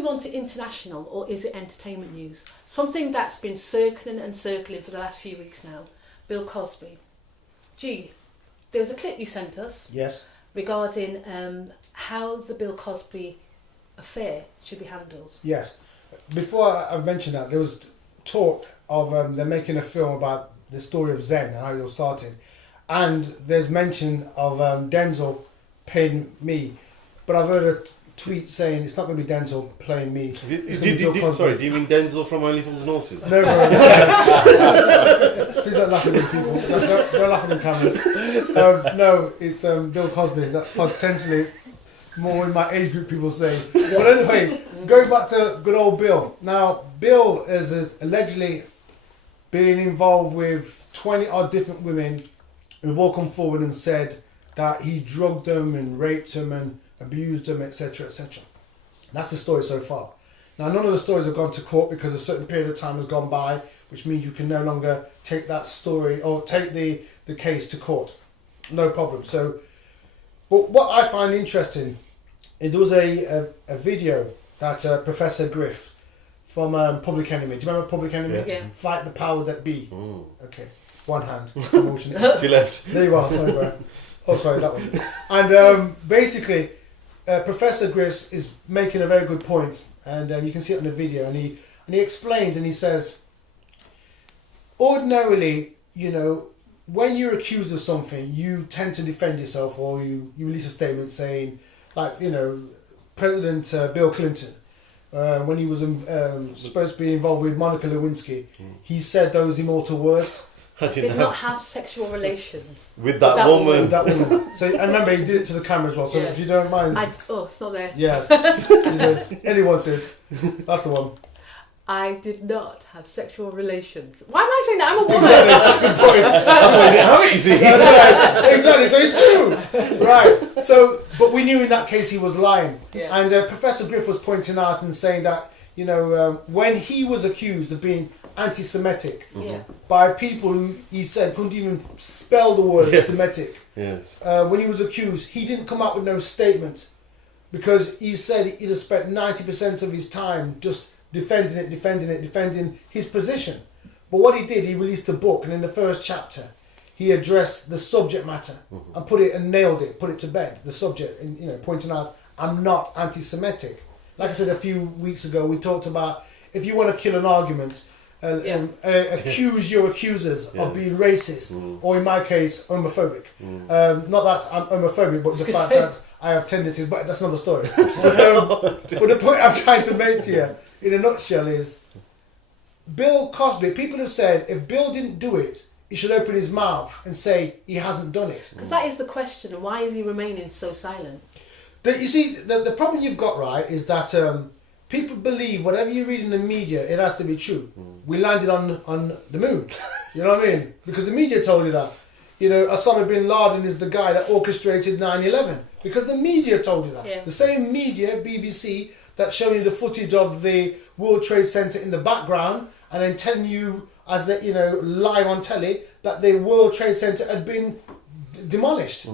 move on to international, or is it entertainment news? Something that's been circling and circling for the last few weeks now. Bill Cosby. Gee, there was a clip you sent us. Yes. Regarding how the Bill Cosby affair should be handled. Yes. Before I mention that, there was talk of they're making a film about the story of ZeN and how it all started. And there's mention of Denzel playing me. But I've heard a tweet saying it's not going to be Denzel playing me. Sorry, do you mean Denzel from Only Fools and Horses? No. Please don't laugh at me, people. Don't laugh at the cameras. No, it's Bill Cosby. That's potentially more in my age group, people say. But anyway, going back to good old Bill. Now, Bill is allegedly being involved with 20 odd different women who've all come forward and said that he drugged them and raped them and abused them, etc., etc. That's the story so far. Now, none of the stories have gone to court because a certain period of time has gone by, which means you can no longer take that story or take the case to court. No problem. So, but what I find interesting, there was a video that Professor Griff from Public Enemy. Do you remember Public Enemy? Yes. Yeah. Fight the Power That Be. Mm. Okay. One hand. Emotionally. She left. There you are. Sorry, bro. Oh, sorry, that one. And basically, Professor Griff is making a very good point, and you can see it in the video. And he explains, and he says, ordinarily, you know, when you're accused of something, you tend to defend yourself, or you release a statement saying, like, you know, President Bill Clinton, when he was supposed to be involved with Monica Lewinsky, he said those immortal words. Did not have sexual relations with that woman. With that woman. So I remember he did it to the camera as well. So if you don't mind, it's not there. Yeah, anyone says that's the one. I did not have sexual relations. Why am I saying that? I'm a woman. That's why you didn't have it, you see. That's right. Exactly. So it's true, right? So, but we knew in that case he was lying, and Professor Griff was pointing out and saying that, you know, when he was accused of being anti-Semitic by people who he said couldn't even spell the word Semitic. Yes. When he was accused, he didn't come out with no statement because he said he'd have spent 90% of his time just defending his position. But what he did, he released a book, and in the first chapter, he addressed the subject matter and nailed it, put it to bed. The subject, and, you know, pointing out, I'm not anti-Semitic. Like I said a few weeks ago, we talked about if you want to kill an argument, accuse your accusers of being racist, or in my case, homophobic. Not that I'm homophobic, but the fact that I have tendencies, but that's another story. But the point I'm trying to make to you, in a nutshell, is Bill Cosby, people have said if Bill didn't do it, he should open his mouth and say he hasn't done it. Because that is the question, and why is he remaining so silent? You see, the problem you've got, right, is that people believe whatever you read in the media, it has to be true. We landed on the moon. You know what I mean? Because the media told you that. You know, Osama bin Laden is the guy that orchestrated 9/11. Because the media told you that. Yeah. The same media, BBC, that's showing you the footage of the World Trade Center in the background and then telling you, as the, you know, live on telly, that the World Trade Center had been demolished.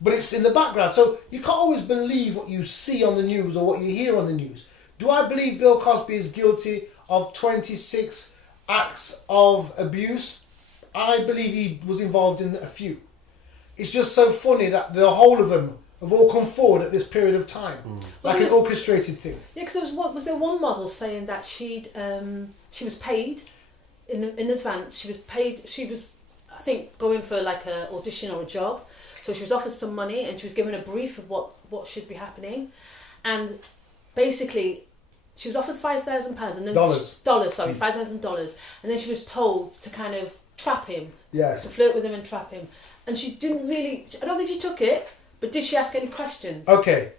But it's in the background. So you can't always believe what you see on the news or what you hear on the news. Do I believe Bill Cosby is guilty of 26 acts of abuse? I believe he was involved in a few. It's just so funny that the whole of them have all come forward at this period of time, like an orchestrated thing. Yeah, because was there one model saying that she was paid in advance. She was paid. She was, I think, going for like a audition or a job. So she was offered some money and she was given a brief of what should be happening, and basically she was offered $5,000 and then $5,000, and then she was told to kind of trap him, to flirt with him and trap him, and she didn't really. I don't think she took it, but did she ask any questions? Okay,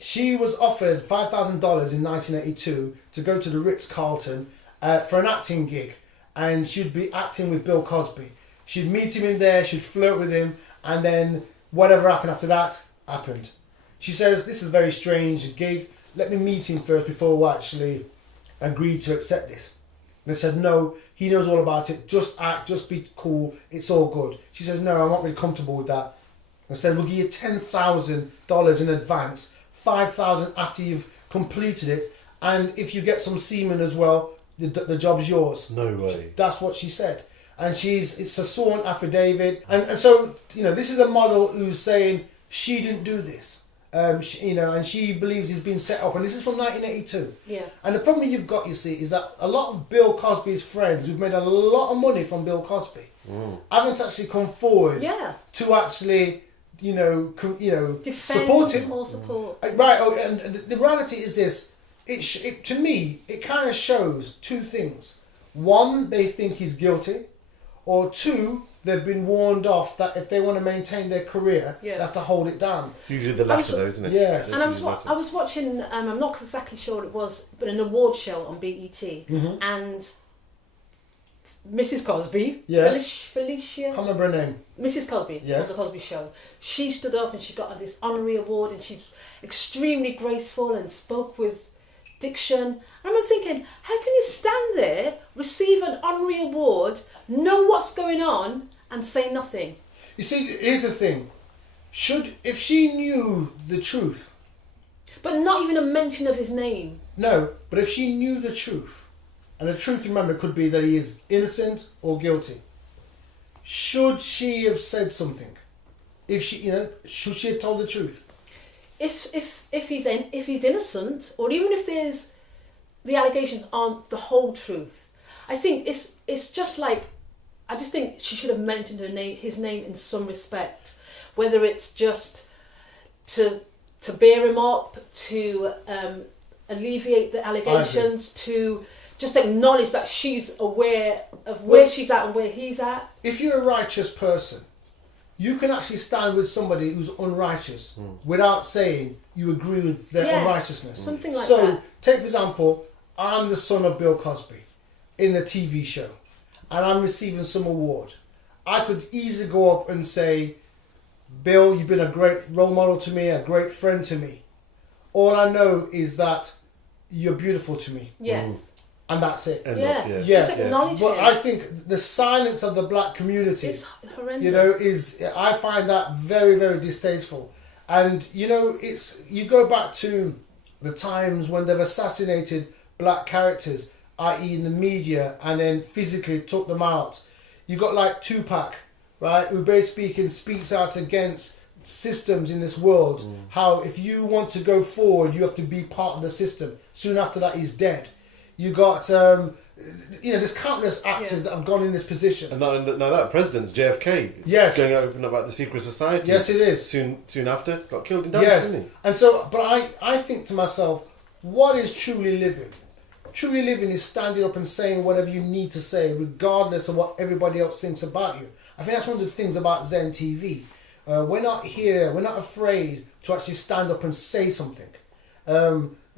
she was offered $5,000 in 1982 to go to the Ritz-Carlton for an acting gig, and she'd be acting with Bill Cosby. She'd meet him in there, she'd flirt with him, and then whatever happened after that happened. She says, this is a very strange gig. Let me meet him first before we actually agree to accept this. And they said, no, he knows all about it. Just act, just be cool. It's all good. She says, no, I'm not really comfortable with that. And said, we'll give you $10,000 in advance, $5,000 after you've completed it, and if you get some semen as well, the job's yours. No way. That's what she said. And it's a sworn affidavit. And so, this is a model who's saying she didn't do this. And she believes he's been set up. And this is from 1982. Yeah. And the problem you've got, you see, is that a lot of Bill Cosby's friends who've made a lot of money from Bill Cosby haven't actually come forward to actually, defend support him. or support. Right. Oh, and the reality is this. To me, it kind of shows two things. One, they think he's guilty. Or two, they've been warned off that if they want to maintain their career, they have to hold it down. Usually the latter, though, isn't it? Yes. And I was watching, I'm not exactly sure what it was, but an award show on BET. And Mrs. Cosby, Felicia, I can't remember her name. Mrs. Cosby, was the Cosby show. She stood up and she got this honorary award, and she's extremely graceful and spoke with diction. And I'm thinking, how can you stand there, receive an honorary award, know what's going on, and say nothing? You see, here's the thing. If she knew the truth, but not even a mention of his name. No, but if she knew the truth, and the truth, remember, could be that he is innocent or guilty, should she have said something? If she, should she have told the truth? If he's innocent, or even if the allegations aren't the whole truth, I think it's just like, I just think she should have mentioned his name in some respect, whether it's just to bear him up, to alleviate the allegations, to just acknowledge that she's aware of where she's at and where he's at. If you're a righteous person, you can actually stand with somebody who's unrighteous without saying you agree with their unrighteousness. Something like that. So, take for example, I'm the son of Bill Cosby in the TV show, and I'm receiving some award. I could easily go up and say, Bill, you've been a great role model to me, a great friend to me. All I know is that you're beautiful to me. Yes. And that's it. Just acknowledge it. But I think the silence of the black community, it's horrendous. I find that very, very distasteful. And you go back to the times when they've assassinated black characters, i.e. in the media, and then physically took them out. You got like Tupac, right, who basically speaks out against systems in this world. How if you want to go forward, you have to be part of the system. Soon after that, he's dead. You got, there's countless actors that have gone in this position. And now that president's JFK. Yes. Going open about the secret society. Yes, it is. Soon after, got killed in Dallas, didn't he? And so, but I think to myself, what is truly living? Truly living is standing up and saying whatever you need to say, regardless of what everybody else thinks about you. I think that's one of the things about ZeN TV. We're not afraid to actually stand up and say something.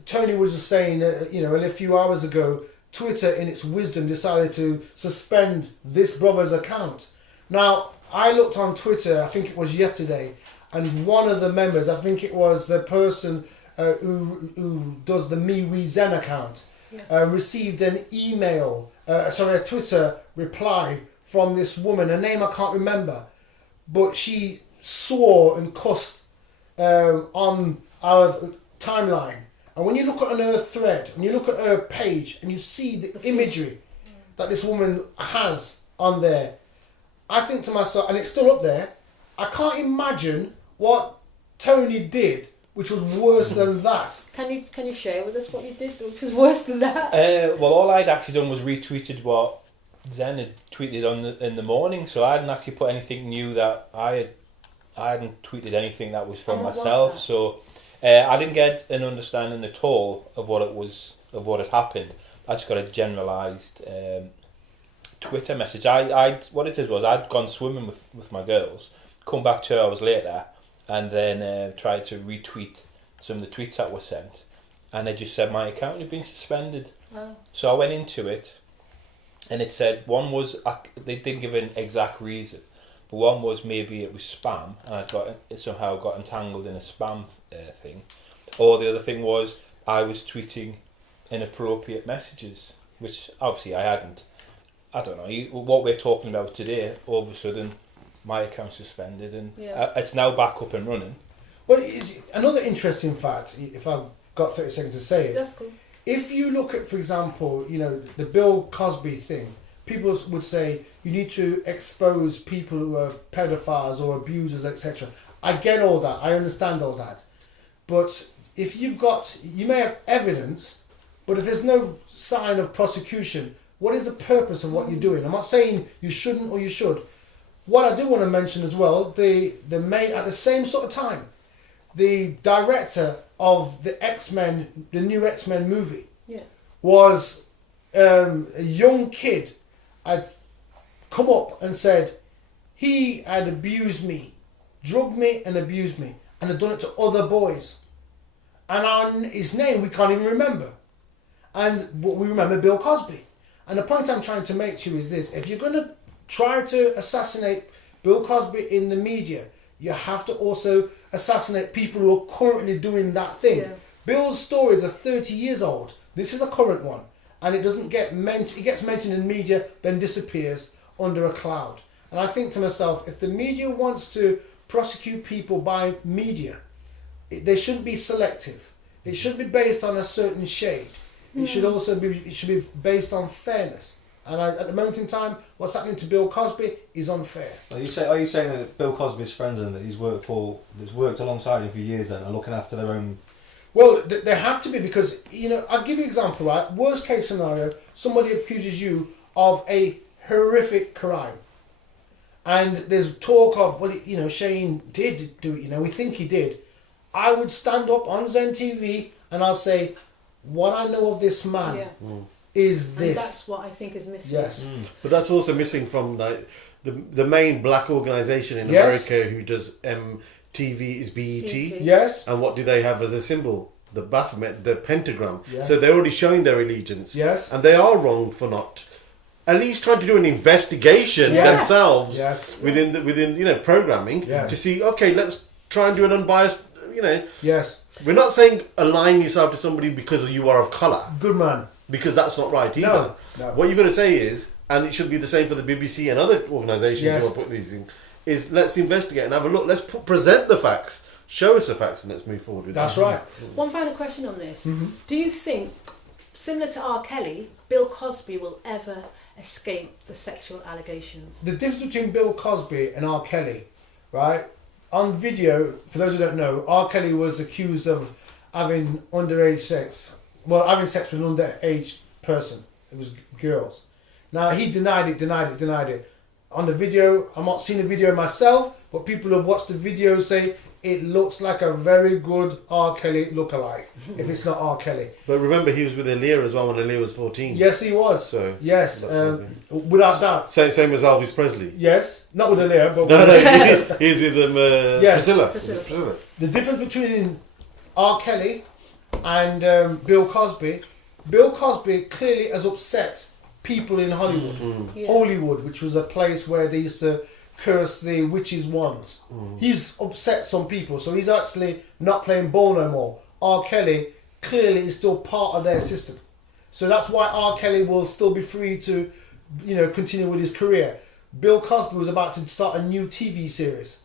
Tony was just saying, a few hours ago, Twitter, in its wisdom, decided to suspend this brother's account. Now, I looked on Twitter, I think it was yesterday, and one of the members, I think it was the person who does the ZeN account, received an a Twitter reply from this woman. Her name I can't remember, but she swore and cussed on our timeline. And when you look at her thread, when you look at her page, and you see the imagery that this woman has on there, I think to myself, and it's still up there, I can't imagine what Tony did, which was worse than that. Can you share with us what you did, which was worse than that? Well, all I'd actually done was retweeted what ZeN had tweeted in the morning, so I hadn't actually put anything new that I hadn't tweeted anything that was from myself. So I didn't get an understanding at all of what what had happened. I just got a generalised Twitter message. What it did was I'd gone swimming with my girls, come back 2 hours later, and then tried to retweet some of the tweets that were sent, and they just said my account had been suspended. Wow. So I went into it, and it said one was, they didn't give an exact reason, but one was maybe it was spam, and I somehow got entangled in a spam thing, or the other thing was I was tweeting inappropriate messages, which obviously I hadn't. I don't know, what we're talking about today, all of a sudden my account's suspended, and it's now back up and running. Well, it's another interesting fact, if I've got 30 seconds to say it. That's cool. if you look at, for example, the Bill Cosby thing, people would say you need to expose people who are pedophiles or abusers, etc. I get all that. I understand all that. But if you may have evidence, but if there's no sign of prosecution, what is the purpose of what you're doing? I'm not saying you shouldn't or you should. What I do want to mention as well, at the same sort of time, the director of the X-Men, the new X-Men movie, was a young kid had come up and said he had abused me, drugged me and abused me, and had done it to other boys. And on his name we can't even remember. And we remember Bill Cosby. And the point I'm trying to make to you is this: if you're going to try to assassinate Bill Cosby in the media, you have to also assassinate people who are currently doing that thing. Yeah. Bill's stories are 30 years old. This is a current one. And it doesn't get mentioned. It gets mentioned in media, then disappears under a cloud. And I think to myself, if the media wants to prosecute people by media, they shouldn't be selective. It shouldn't be based on a certain shade. It should also be based on fairness. And at the moment in time, what's happening to Bill Cosby is unfair. Are you saying that Bill Cosby's friends and that he's worked alongside him for years and are looking after their own? Well, they have to be, because I'll give you an example, right? Worst case scenario, somebody accuses you of a horrific crime, and there's talk of Shane did do it. We think he did. I would stand up on ZeN TV and I'll say, what I know of this man is this. And that's what I think is missing. Yes. But that's also missing from the main black organisation in America who does MTV is BET. Yes. And what do they have as a symbol? The Baphomet, the pentagram. Yeah. So they're already showing their allegiance. Yes. And they are wrong for not at least trying to do an investigation themselves within programming to see, okay, let's try and do an unbiased, Yes. We're not saying align yourself to somebody because you are of colour. Good man. Because that's not right either. No. What you've got to say is, and it should be the same for the BBC and other organisations who are putting these things, is let's investigate and have a look. Let's present the facts. Show us the facts and let's move forward with That's that. right. One final question on this. Do you think, similar to R. Kelly, Bill Cosby will ever escape the sexual allegations? The difference between Bill Cosby and R. Kelly, right? On video, for those who don't know, R. Kelly was accused of having underage sex. Well, having sex with an underage person. It was girls. Now, he denied it. On the video, I'm not seeing the video myself, but people who have watched the video say it looks like a very good R. Kelly lookalike, if it's not R. Kelly. But remember, he was with Aaliyah as well when Aaliyah was 14. Yes, he was. So yes, without doubt. Same as Elvis Presley. Yes, not with Aaliyah, but No, he's with Priscilla. The difference between R. Kelly and Bill Cosby clearly has upset people in Hollywood. Hollywood, which was a place where they used to curse the witches' wands. He's upset some people, so he's actually not playing ball no more. R. Kelly clearly is still part of their system. So that's why R. Kelly will still be free to, continue with his career. Bill Cosby was about to start a new TV series,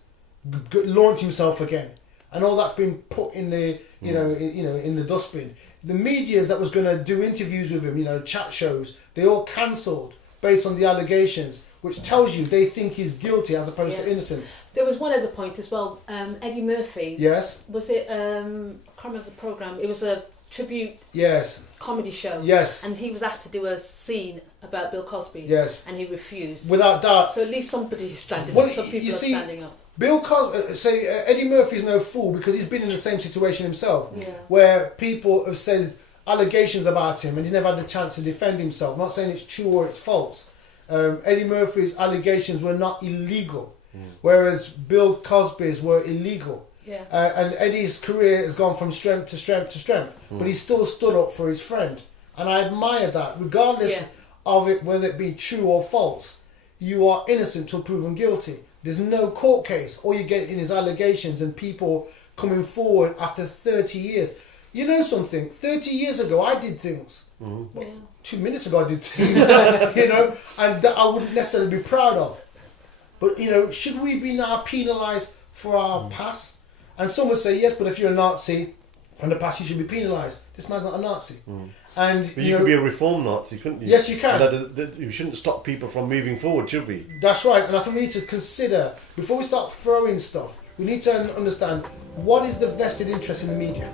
launch himself again, and all that's been put in the, in the dustbin. The media that was going to do interviews with him, chat shows, they all cancelled based on the allegations, which tells you they think he's guilty as opposed to innocent. There was one other point as well. Eddie Murphy. Yes. Was it? I can't remember the programme. It was a tribute. Yes. Comedy show. Yes. And he was asked to do a scene about Bill Cosby. Yes. And he refused. Without doubt. So at least somebody is standing up. Some people are standing up. Bill Cosby, Eddie Murphy's no fool because he's been in the same situation himself, yeah. where people have said allegations about him and he's never had the chance to defend himself. I'm not saying it's true or it's false. Eddie Murphy's allegations were not illegal, whereas Bill Cosby's were illegal. Yeah. And Eddie's career has gone from strength to strength to strength, but he still stood up for his friend, and I admire that, regardless of it, whether it be true or false. You are innocent till proven guilty. There's no court case. All you get in is allegations and people coming forward after 30 years. You know something? 30 years ago, I did things. Well, 2 minutes ago, I did things, and that I wouldn't necessarily be proud of. But, should we be now penalised for our past? And some would say, yes, but if you're a Nazi, from the past, he should be penalised. This man's not a Nazi. And But you could be a reform Nazi, couldn't you? Yes, you can. You shouldn't stop people from moving forward, should we? That's right, and I think we need to consider, before we start throwing stuff, we need to understand what is the vested interest in the media.